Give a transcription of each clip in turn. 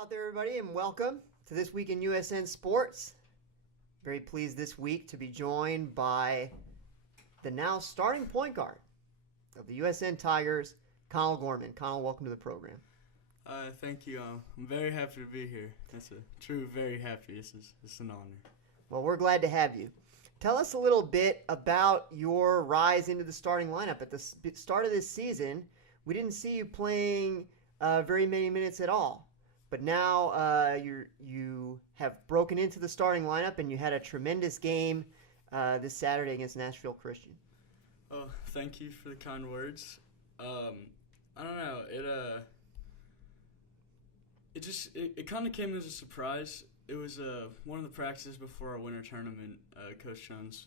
out there, everybody, and welcome to This Week in USN Sports. Very pleased this week to be joined by the now starting point guard of the USN Tigers, Gorman. Connell, welcome to the program. Thank you. I'm very happy to be here. That's a true very happy. It's an honor. Well, we're glad to have you. Tell us a little bit about your rise into the starting lineup. At the start of this season, we didn't see you playing very many minutes at all. But now you have broken into the starting lineup, and you had a tremendous game this Saturday against Nashville Christian. Oh, thank you for the kind words. I don't know. It kind of came as a surprise. It was one of the practices before our winter tournament. Coach Jones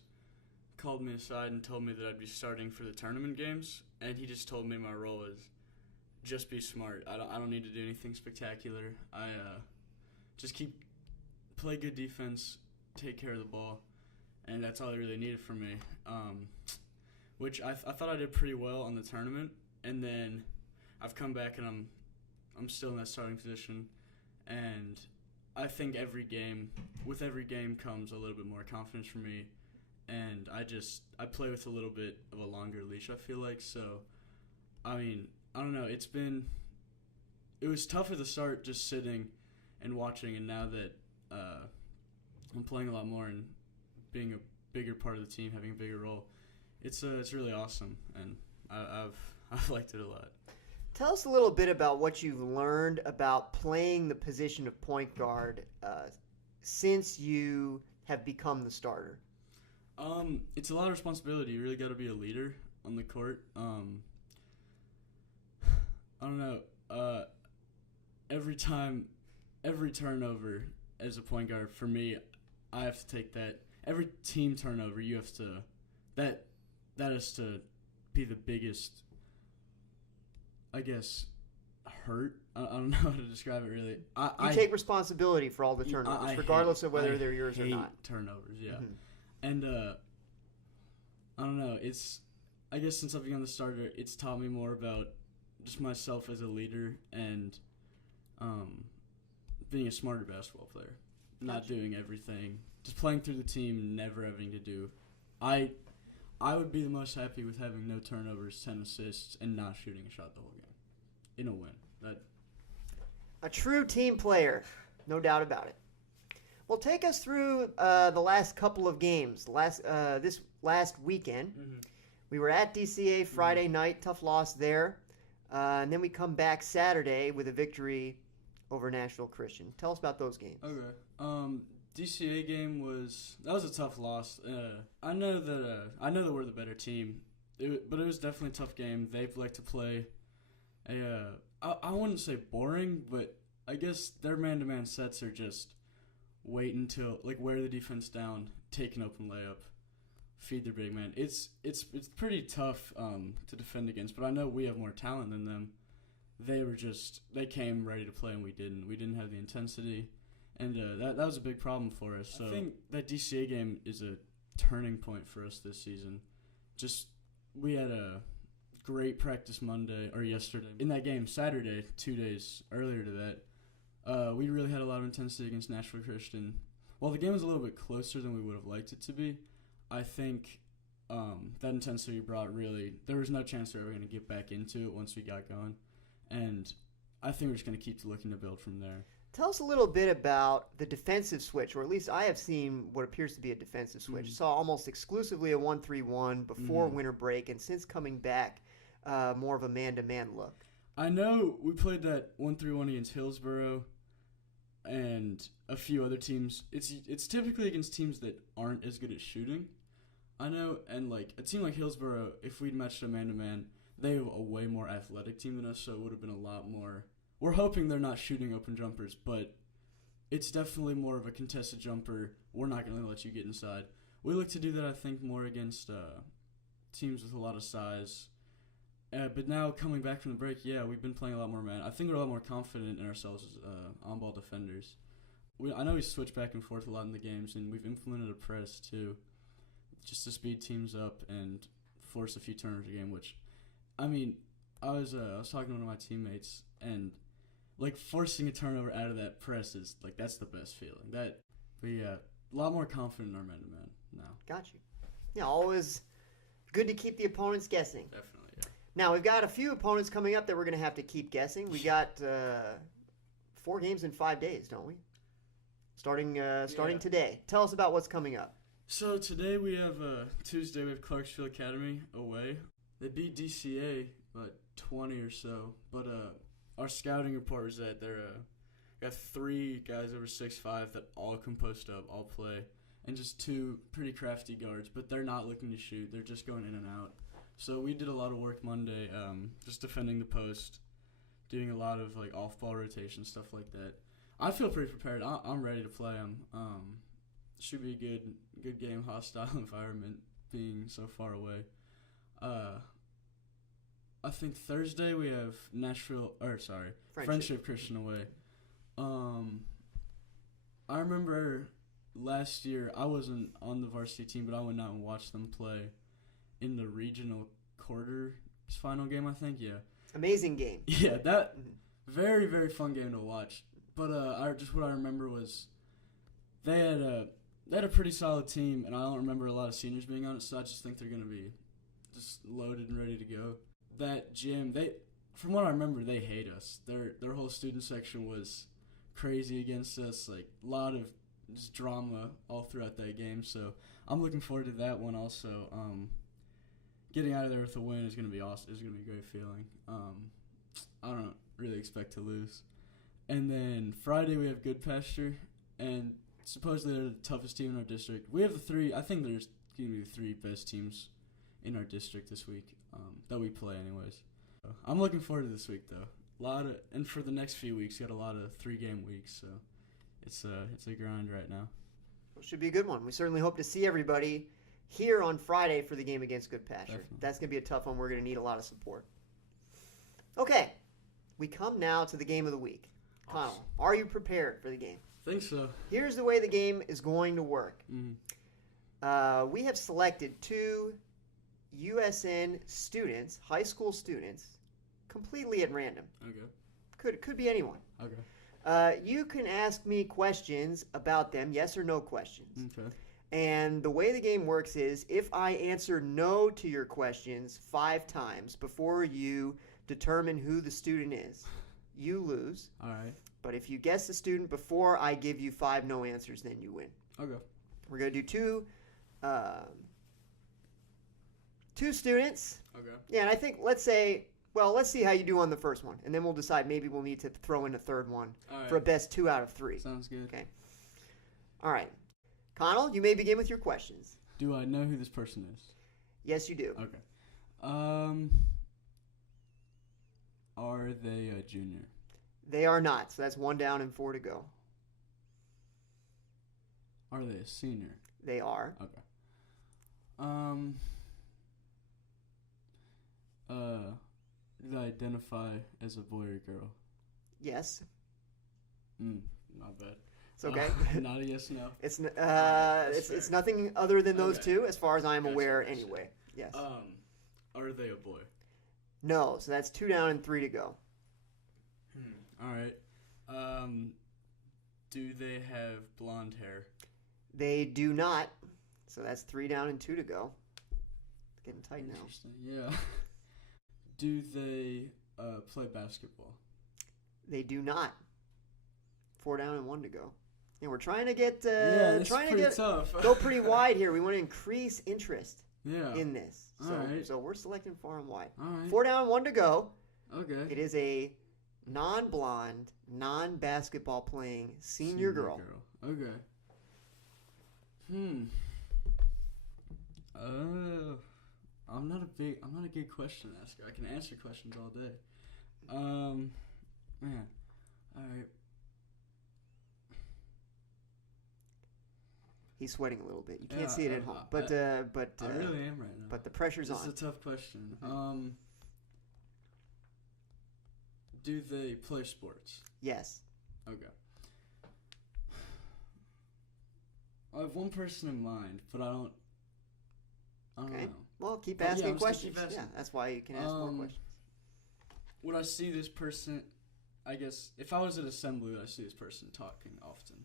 called me aside and told me that I'd be starting for the tournament games, and he just told me my role is just be smart. I don't need to do anything spectacular. I just play good defense, take care of the ball, and that's all they really needed from me. Which I thought I did pretty well on the tournament, and then I've come back and I'm still in that starting position, and I think with every game comes a little bit more confidence for me, and I play with a little bit of a longer leash, I feel like. So, I mean, I don't know. It was tough at the start just sitting and watching, and now that I'm playing a lot more and being a bigger part of the team, having a bigger role, it's really awesome, and I've liked it a lot. Tell us a little bit about what you've learned about playing the position of point guard since you have become the starter. It's a lot of responsibility. You really got to be a leader on the court. I don't know. Every turnover as a point guard, for me, I have to take that. Every team turnover, you have to. That is to be the biggest, I guess, hurt. I don't know how to describe it really. You take responsibility for all the turnovers, regardless of whether they're yours or not. Turnovers, yeah. Mm-hmm. And I don't know. I guess since I've become the starter, it's taught me more about just myself as a leader and being a smarter basketball player. Not doing everything. Just playing through the team, never having to do. I would be the most happy with having no turnovers, 10 assists, and not shooting a shot the whole game in a win. A true team player, no doubt about it. Well, take us through the last couple of games. This last weekend, mm-hmm. We were at DCA Friday night, tough loss there. And then we come back Saturday with a victory over Nashville Christian. Tell us about those games. Okay. DCA game was a tough loss. I know that we're the better team, but it was definitely a tough game. They like to play I wouldn't say boring, but I guess their man-to-man sets are just wait until wear the defense down, take an open layup, feed their big man. It's pretty tough to defend against, but I know we have more talent than them. They came ready to play and we didn't. We didn't have the intensity. And that was a big problem for us. So I think that DCA game is a turning point for us this season. We had a great practice yesterday. In that game, Saturday, 2 days earlier to that, we really had a lot of intensity against Nashville Christian. While the game was a little bit closer than we would have liked it to be, I think that intensity brought there was no chance that we were going to get back into it once we got going. And I think we're just going to keep looking to build from there. Tell us a little bit about the defensive switch, or at least I have seen what appears to be a defensive switch. Mm-hmm. Saw almost exclusively a 1-3-1 before Mm-hmm. winter break, and since coming back, more of a man-to-man look. I know we played that 1-3-1 against Hillsborough and a few other teams. It's typically against teams that aren't as good at shooting. I know, and a team like Hillsborough, if we'd matched a man-to-man, they have a way more athletic team than us, so it would have been a lot more. We're hoping they're not shooting open jumpers, but it's definitely more of a contested jumper. We're not going to let you get inside. We look to do that, I think, more against teams with a lot of size. But now coming back from the break, we've been playing a lot more man. I think we're a lot more confident in ourselves as on-ball defenders. I know we switch back and forth a lot in the games, and we've implemented a press too, just to speed teams up and force a few turnovers a game. Which, I mean, I was talking to one of my teammates, and like forcing a turnover out of that press is like that's the best feeling. But yeah, a lot more confident in our man-to-man now. Got you. Yeah, always good to keep the opponents guessing. Definitely, yeah. Now, we've got a few opponents coming up that we're going to have to keep guessing. We got 4 games in 5 days, don't we? Starting today. Tell us about what's coming up. So today we have Tuesday we have Clarksville Academy away. They beat DCA about 20 or so, but our scouting report was that they're got 3 guys over 6'5" that all can post up, all play, and just 2 pretty crafty guards, but they're not looking to shoot. They're just going in and out. So we did a lot of work Monday, just defending the post, doing a lot of like off-ball rotation, stuff like that. I feel pretty prepared. I'm ready to play them. Should be a good game, hostile environment, being so far away. I think Thursday we have Friendship Christian away. I remember last year I wasn't on the varsity team, but I went out and watched them play in the regional quarter final game, I think. Yeah. Amazing game. Yeah, that very, very fun game to watch. But what I remember was they had a pretty solid team, and I don't remember a lot of seniors being on it, so I just think they're going to be just loaded and ready to go. That gym, from what I remember, they hate us. Their whole student section was crazy against us, like a lot of just drama all throughout that game. So I'm looking forward to that one also. Getting out of there with a win is going to be awesome. It's going to be a great feeling. I don't really expect to lose. And then Friday we have Good Pasture, and supposedly they're the toughest team in our district. We have I think there's going to be the 3 best teams in our district this week that we play anyways. I'm looking forward to this week though. And for the next few weeks, got a lot of 3-game weeks, so it's a grind right now. It should be a good one. We certainly hope to see everybody here on Friday for the game against Good Pasture. Definitely. That's going to be a tough one. We're going to need a lot of support. Okay, we come now to the game of the week. Awesome. Connell, are you prepared for the game? I think so. Here's the way the game is going to work. Mm-hmm. We have selected 2 USN students, high school students, completely at random. Okay. Could be anyone. Okay. You can ask me questions about them, yes or no questions. Okay. And the way the game works is if I answer no to your questions 5 times before you determine who the student is, you lose. All right. But if you guess the student before I give you 5 no answers, then you win. Okay. We're going to do 2 students. Okay. Yeah, and I think let's see how you do on the first one, and then we'll decide maybe we'll need to throw in a third one for a best 2 out of 3. Sounds good. Okay. All right. Connell, you may begin with your questions. Do I know who this person is? Yes, you do. Okay. Are they a junior? They are not, so that's 1 down and 4 to go. Are they a senior? They are. Okay. Do they identify as a boy or girl? Yes. Not bad. It's okay. Not a yes, no. It's nothing other than those Okay. 2, as far as I'm aware, Gotcha. anyway. Yes. Are they a boy? No, so that's 2 down and 3 to go. All right. Do they have blonde hair? They do not, so that's 3 down and 2 to go. It's getting tight now. Interesting. Yeah. Do they play basketball? They do not. 4 down and 1 to go. And we're trying to get tough. go pretty wide here. We want to increase interest Yeah. in this. All right. So we're selecting far and wide. All right. 4 down, 1 to go. Okay. It is a non-blonde, non-basketball playing senior girl. Okay. I'm not a good question asker. I can answer questions all day. Man. All right. He's sweating a little bit. You can't Yeah, see it at home, but I really am right now. But the pressure's This on. is a tough question. Do they play sports? Yes. Okay. I have one person in mind, but I don't Okay. know. Well, keep Oh, yeah, asking I'm just gonna questions. keep asking. Yeah, that's why you can ask more questions. Would I see this person I guess if I was at assembly, I see this person talking often,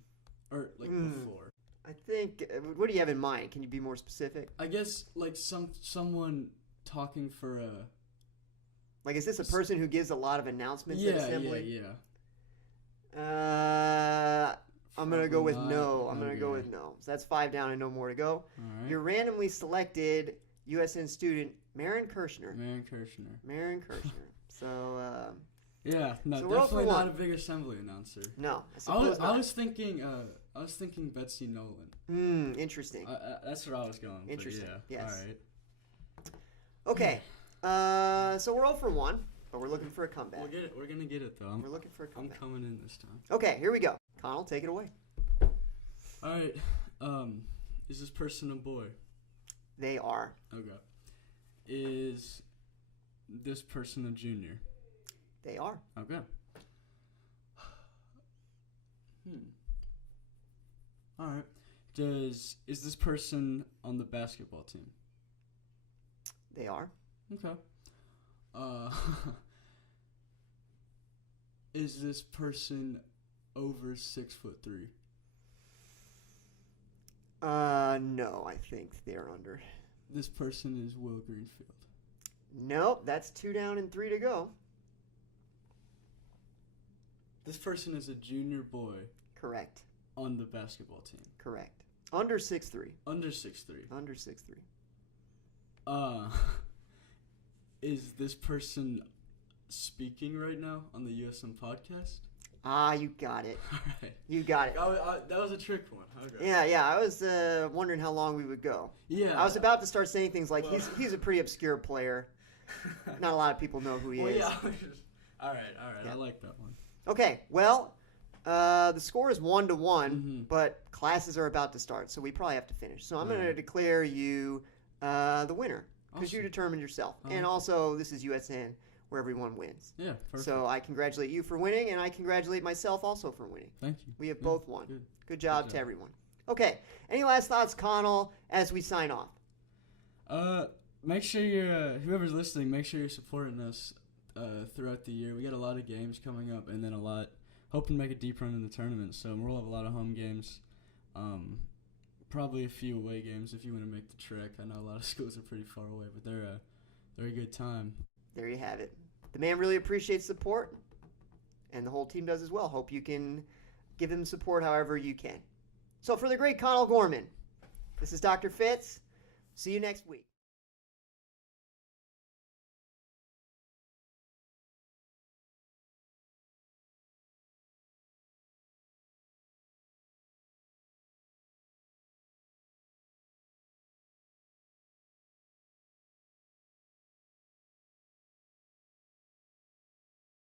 or like before. I think. What do you have in mind? Can you be more specific? I guess like someone talking for a. Like, is this a person who gives a lot of announcements at assembly? Yeah. I'm going to go with Probably no. not. I'm going to go Okay. with no. So that's 5 down and no more to go. All right. Your randomly selected USN student, Marin Kirshner. Marin Kirshner. So, Yeah, no, So we're all for definitely not one. a big assembly announcer. no. I suppose I not. was thinking Betsy Nolan. Interesting. That's where I was going. but Interesting, Yeah. yes. All right. Okay. So we're 0 for 1, but we're looking for a comeback. We'll get it. We're gonna get it though. We're looking for a I'm comeback. coming in this time. Okay, here we go. Connell, take it away. All right. Is this person a boy? They are. Okay. Is this person a junior? They are. Okay. All right. Is this person on the basketball team? They are. Okay. Is this person over 6'3"? No, I think they're under. This person is Will Greenfield. Nope, that's 2 down and 3 to go. This person is a junior boy Correct. on the basketball team. Correct. Under 6'3". Under 6'3". Under 6'3". Is this person speaking right now on the USN podcast? Ah, you got it. All right. You got it. That was a trick one. Okay. Yeah. I was wondering how long we would go. Yeah. I was about to start saying things like he's a pretty obscure player. Not a lot of people know who he is. Yeah. All right. Yeah. I like that one. Okay. Well, the score is 1-1, Mm-hmm. but classes are about to start, so we probably have to finish. So I'm going to Right. declare you the winner because you Awesome. determined yourself. Okay. And also, this is USN, where everyone wins. Yeah. Perfect. So I congratulate you for winning, and I congratulate myself also for winning. Thank you. We have Yeah, both won. Good. Good job Good to job. everyone. Okay. Any last thoughts, Connell, as we sign off? Make sure you're whoever's listening. Make sure you're supporting us throughout the year. We got a lot of games coming up, and then hoping to make a deep run in the tournament. So we'll have a lot of home games. Probably a few away games if you want to make the trek. I know a lot of schools are pretty far away, but they're a good time. There you have it. The man really appreciates support, and the whole team does as well. Hope you can give him support however you can. So for the great Connell Gorman, this is Dr. Fitz. See you next week.